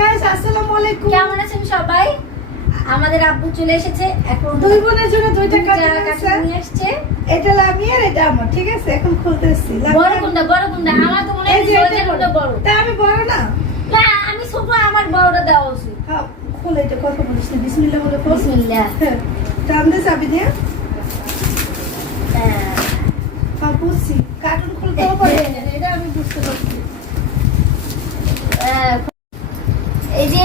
Guys, আসসালামু আলাইকুম। কেমন আছেন সবাই? আমাদের আব্বু চলে এসেছে। এখন দুই বোনের জন্য দুইটা কার্টুন নিয়ে আসছে। এটা লামিয়ার, এটা আমার। ঠিক আছে, এখন খুলতেছি। বড় কোনটা? আমার তো মনে হয় ওইটা বড়। তা আমি বড় না? না, আমি ছোট, আমার বড়টা দেওয়া উচিত। হ্যাঁ, খুলে এটা কথা বলিস না। বিসমিল্লাহ বলে খোল। বিসমিল্লাহ। টান দে চাবি দিয়ে। হ্যাঁ, বুঝছি। কার্টুন খুলতে হবে, এটা আমি বুঝতে পারছি। এই যে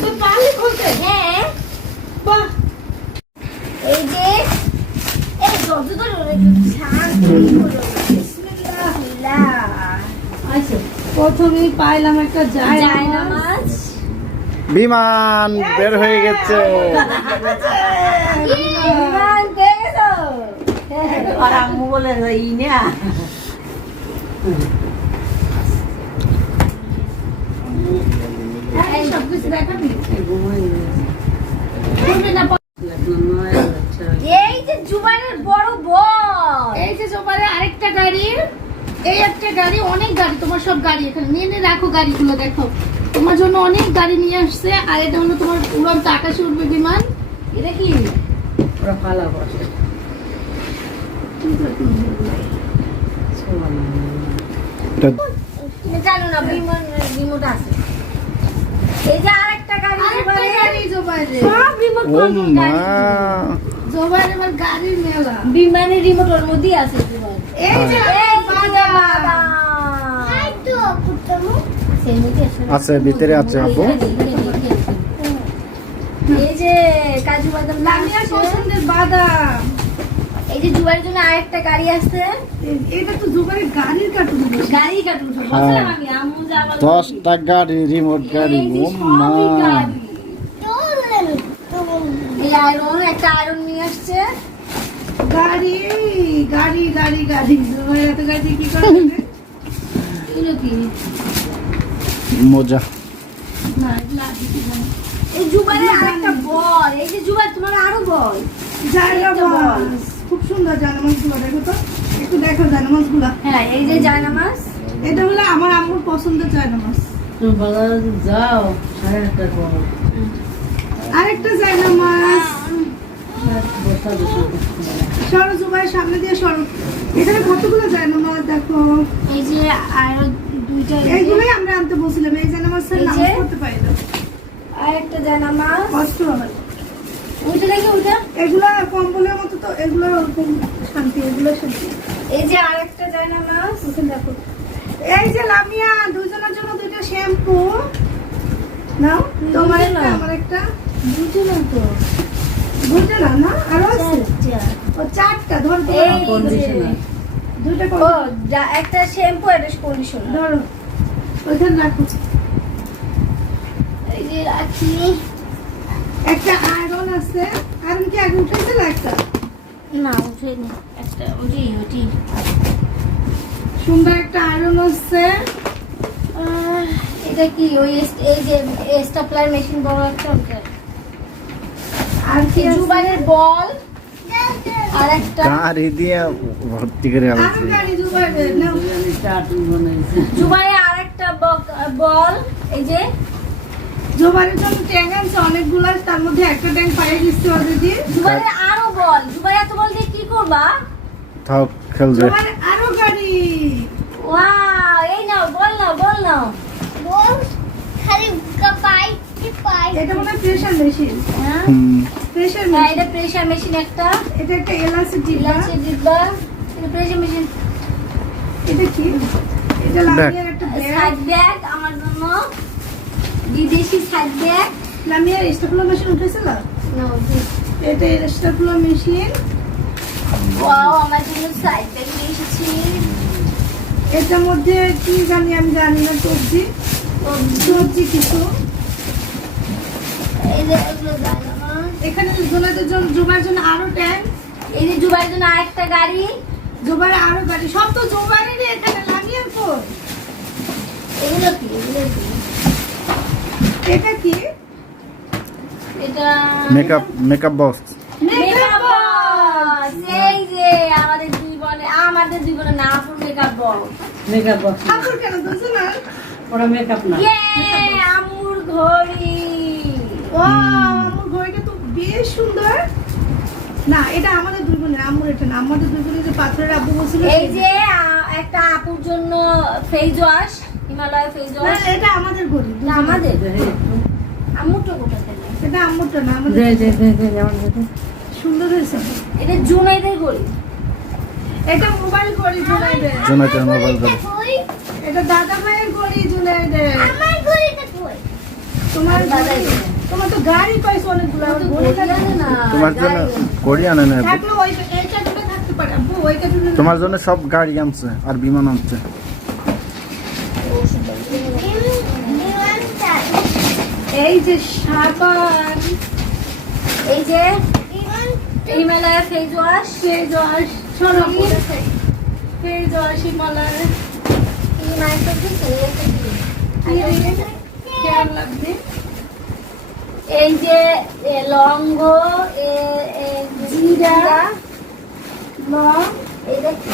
তুই পারলি খুলতে? হ্যাঁ, বাহ, এই যে এই যতদূর শান্তি হলো। বিসমিল্লাহ। প্রথমেই পাইলাম একটা জায়নামাজ। বিমান বের হয়ে গেছে। বিমান পেয়ে গেছো? আর আম্মু বলে যাই না এই সবকিছু দেখাবি? এই যে জুবানের বড় বল। এই যে জোবারে আরেকটা গাড়ি, এই একটা গাড়ি, অনেক গাড়ি, তোমার সব গাড়ি এখানে নিয়ে নিয়ে রাখো। গাড়িগুলো দেখো, তোমার জন্য অনেক গাড়ি নিয়ে আসছে। আর এটা হলো তোমার উড়ন্ত আকাশে উঠবে বিমান। এটা কি? ওরা পালা বসে তুমি জানো না বিমান রিমোট আছে। এই যে আরেকটা গাড়ি, আরেকটা গাড়ি জোবারে। সব রিমোট ও কন্ট্রোল মা, গাড়ি। জোবারে আমার গাড়ির মেলা। বিমানের রিমোট ওর মধ্যেই আছে জুবান। এই যে এই যে বাদাম। বাদাম। সেই মধ্যে আছে, ভিতরে আছে আপু। এই যে কাজু বাদাম লামিয়ার লাগছে। পছন্দের বাদাম। এই যে জুবাইয়ের জন্য আরেকটা গাড়ি আছে। এটা তো জোবারে গাড়ির কার্টুন। গাড়ি কাটুন সব বলছিলাম আমি, আম্মু যা বলে 10টা গাড়ি, রিমোট গাড়ি। এই যে ও মা, সবই গাড়ি। এই আয়রন, একটা আয়রন নিয়ে আসছে। গাড়ি গাড়ি গাড়ি গাড়ি জোবারে এত গাড়ি কি করবে? এগুলো কি? মজা। না, এগুলো আর কিছু না। এই জুবাইয়ের আরেকটা বল। এই যে জুবাই তোমার আরো বল। জায়নামাজ। খুব সুন্দর জায়নামাজ গুলো, দেখো তো একটু, দেখো জায়নামাজ গুলা। হ্যাঁ, এই যে জায়নামাজ। এটা হলো আমার আম্মুর পছন্দের জায়নামাজ। তুমি বাজারে যাও 8:30টার পর আরেকটা জায়নামাজ। বসা বসে সরো জুবাইয়ের সামনে দিয়ে সরো। এখানে কতগুলো জায়নামাজ দেখো। এই যে আরো দুইটা। এই যে এইগুলোই আমরা আনতে বলছিলাম। এই জায়নামাজ এই যে- নামাজ পড়তে পারি না, আরেকটা জায়নামাজ। কষ্ট হয়। ওইটা দেখি, ওইটা। এগুলো কম্বলের মতো, তো এগুলো ওরকম শান্তি, এগুলো শান্তি। এই যে আরেকটা জায়নামাজ। ওখানে দেখো। এই যে লামিয়া, দুজনের জন্য দুইটা শ্যাম্পু নাও। তোমার একটা, আমার একটা। দুটো না তো, দুইটা না, না আরো আছে। চারটা। ও চারটা, ধর এই যে কন্ডিশনার দুইটা ও একটা শ্যাম্পু, একটা কন্ডিশনার। ধরো, ওইখানে রাখো। এই যে রাখি। একটা আয়রন আছে। আয়রন কি আগে উঠেছিল একটা? না, উঠেনি। একটা ওটি। সুন্দর একটা আয়রন আছে। এটা কি? ওই এই যে স্টাপলার মেশিন বড় একটা, ওটা। আর কি আছে? জুবানের বল। আর একটা গাড়ি দিয়ে ভর্তি করে আরো আছে। গাড়ি জুবাইবে নাও। বিরিয়ানি চাটনি বানাইছে জুবানের আর একটা বল। এই যে জোবারের জন্য ট্যাঙ্ক আনছে অনেকগুলো, তার মধ্যে একটা ট্যাঙ্ক পাইয়ে দিচ্ছে অলরেডি। জুবানের আরো বল। জুবাই এত বল দিয়ে কি করবা? থাক, খেলবে। জোবারের আরো গাড়ি। ওয়াও, এই নাও বল, নাও বল, নাও বল। খালি এটা মনে হয় প্রেশার মেশিন। হ্যাঁ, প্রেশার হ্যাঁ, মেশিন। এটা প্রেসার মেশিন একটা। এটা একটা এলাচি ডিব্বা। ইলাচি ডিব্বা। এটা প্রেসার মেশিন। এটা কি? এটা লামিয়ার একটা ব্যাগ। সাইড ব্যাগ আমার জন্য, বিদেশি সাইড ব্যাগ। লামিয়ার স্টাপলার মেশিন উঠেছিল। নাও, এটা স্টাপলার মেশিন। ওয়াও, আমার জন্য সাইড ব্যাগ নিয়ে এসেছি। এটার মধ্যে কি জানি, আমি জানি না। সবজি সবজি কিছু। এই যে এগুলো জায়নামাজ। এখানে জোনাদের জন্য, জোবার জন্য আরো ট্যাঙ্ক। এই যে জুবাইয়ের জন্য আরেকটা গাড়ি। জোবারে আরো গাড়ি, সব তো জোবারেরই। এখানে লামিয়ার পর এগুলো কি? এগুলো কি? এটা কি? এটা মেকআপ বক্স। Makeup box. এই যে আমাদের জীবনে না আপুর মেকআপ বক্স। মেকআপ বক্স আপুর কেন দুজনের? ওরা মেকআপ না ইয়ে, আমুর ঘড়ি। আমার ঘড়িটা তো বেশ সুন্দর। না এটা আমাদের দুই বোনের, আম্মুর এটা না, আমাদের দুই বোনের যে পাথরের আব্বু বলছিল এই যে একটা আপুর জন্য ফেস ওয়াশ, হিমালয় ফেস না, ওয়াশ। এটা আমাদের ঘড়ি, না, আমাদের দেখে আম্মুরটা কোথা থেকে? এটা আম্মুরটা না, আমাদের। যেমন দেখে সুন্দর হয়েছে। এটা জুনাইদের ঘড়ি। এটা মোবাইল ঘড়ি জুনাইদের। জোনাইতের মোবাইল ঘড়ি। এটা দাদা ভাইয়ের ঘড়ি জুনাইদের। আমার ঘড়িটা কই? তোমার দাদা ঘড়ি। তোমার তো গাড়ি পাইছো অনেকগুলো, আমার ঘড়ি ঘড়ি থাকে জানে না। না। তোমার জন্য ঘড়ি আনে না আব্বু। থাকলে ওই এইটা দুটো থাকতে পারে আব্বু, ওইটা দুটো না। তোমার জন্য সব গাড়ি আনছে আর বিমান আনছে। এই যে সাবান, এই যে Himalaya face wash. Face wash, সরো ফেস ওয়াশ হিমালয়। খেয়াল লাগবে। এই যে লঙ্গ, জিরা, লং, এইটা কি?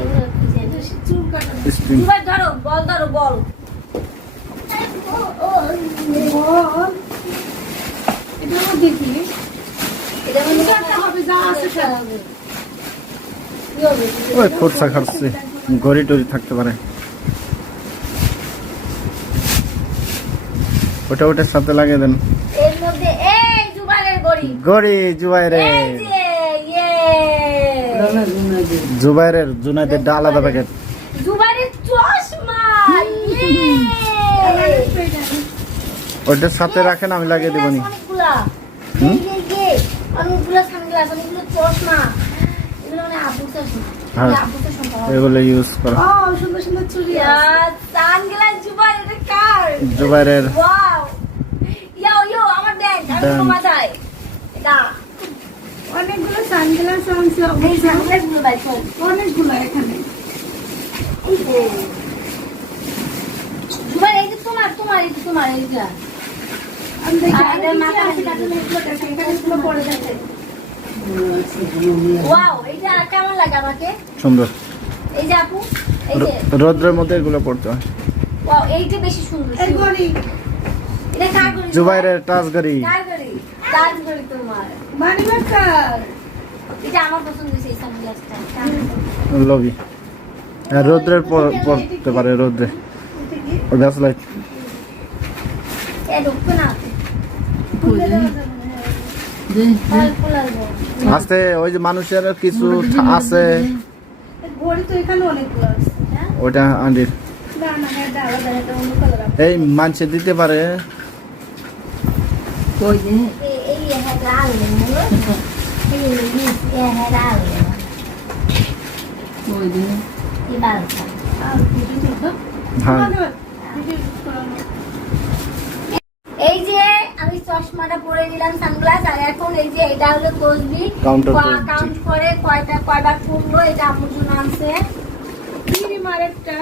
এগুলো কি জানি? চুল কাটানো। স্প্রিং। দুবার ধরো, বল ধরো, বল। বল। এটা মধ্যে কি? এটা মনে হয় কাটতে হবে, যা আছে সব। কি হবে? ওই খরচা খাচ্ছে, ঘড়ি টড়ি থাকতে পারে। ওটা ওটার সাথে লাগিয়ে দেন। এর মধ্যে এই জুবানের ঘড়ি। ঘড়ি জুবাইরে, এই যে, ইয়ে। জুবাইরের জুনাইদের আলাদা প্যাকেট। জুবানের চশমা, ইয়ে। ওটার সাথে রাখেন, আমি লাগিয়ে দেবো নি। অনেকগুলা। হুম? এই যে, অনেকগুলা সানগ্লাস, অনেকগুলো চশমা। এগুলো মানে আপুর চশমা। হ্যাঁ। এটা আপুর চশমা পাওয়া যায়। এগুলো ইউজ করো। ও সুন্দর সুন্দর চুড়ি আছে। ইয়ার, সানগ্লাস জুবান, এটা কার? জুবাইরের ওয়াও। ইয়ো, আমার দেন, আমি দেন। তো মাথায়। এটা। অনেকগুলো সানগ্লাস আনছে এই অবশ্য। সানগ্লাসগুলো বাই কর। অনেকগুলো এখানে। এই যে। জুবান, এই যে তোমার, এই যে তোমার, এই যে। আমি দেখি আর এদের মাথা আছে কাটানো, এগুলো দেখেন, এখানে এগুলো পড়ে যাচ্ছে। ওয়াও, এটা কেমন লাগে আমাকে? সুন্দর। এই যে আপু, এই যে। রোদ্রের মধ্যে এগুলো পড়তে হয়। ওয়াও, এইটা বেশি সুন্দর। এই ঘড়ি এটা কার ঘড়ি? জুবাইরের টাচ ঘড়ি। কার ঘড়ি? কার ঘড়ি তোমার? মানি মাকার। এটা আমার পছন্দ হয়েছে, এই সানগ্লাসটা। লবি। আর রোদ্রের পড়তে পারে, রোদ্রে। এটা কি? ও গ্যাস লাইট। এ ঢুকবে না। খুলে দেওয়া যাবে না। তাহলে খুলাবো। আস্তে ওই যে মানুষের কিছু আছে, এই ঘড়ি তো এখানে অনেকগুলো আছে। হ্যাঁ? ওটা আন্ডির। না না, এটা আলাদা, এটা অন্য কালার আছে। এই মানছে দিতে পারে। এই হ্যাঁ লাল লেমন। এই হ্যাঁ লাল লেমন। এই বালটা। আর ভিডিও দেখো। হ্যাঁ। ভিডিও করানো। এই যে আমি চশমাটা পরে নিলাম, সানগ্লাস, আর এখন এই যে এটা হলো তসবি। Counter করছি। কাউন্ট করে কয়বার পড়লো, এটা আমার জন্য আনছে। ক্রিম আরেকটা।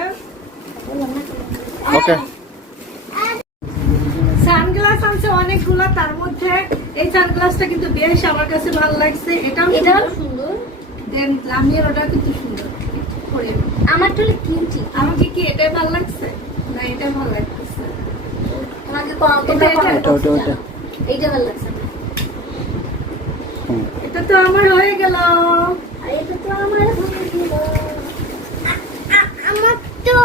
ওকে। সানগ্লাস আনছে অনেকগুলো, তার মধ্যে এই সানগ্লাসটা কিন্তু বেশ আমার কাছে ভালো লাগছে। এটাও এটাও সুন্দর। সুন্দর। দেন লামিয়ার ওটা কিন্তু সুন্দর। পরে আমার তো কিউটি। আমাকে কি এটাই ভালো লাগছে? না এটা ভালো লাগছে। তোমাকে ওটা। এইটা ভালো লাগছে না। এটা তো আমার হয়ে গেল। আর এটা তো আমার হয়ে গেল। আমার তো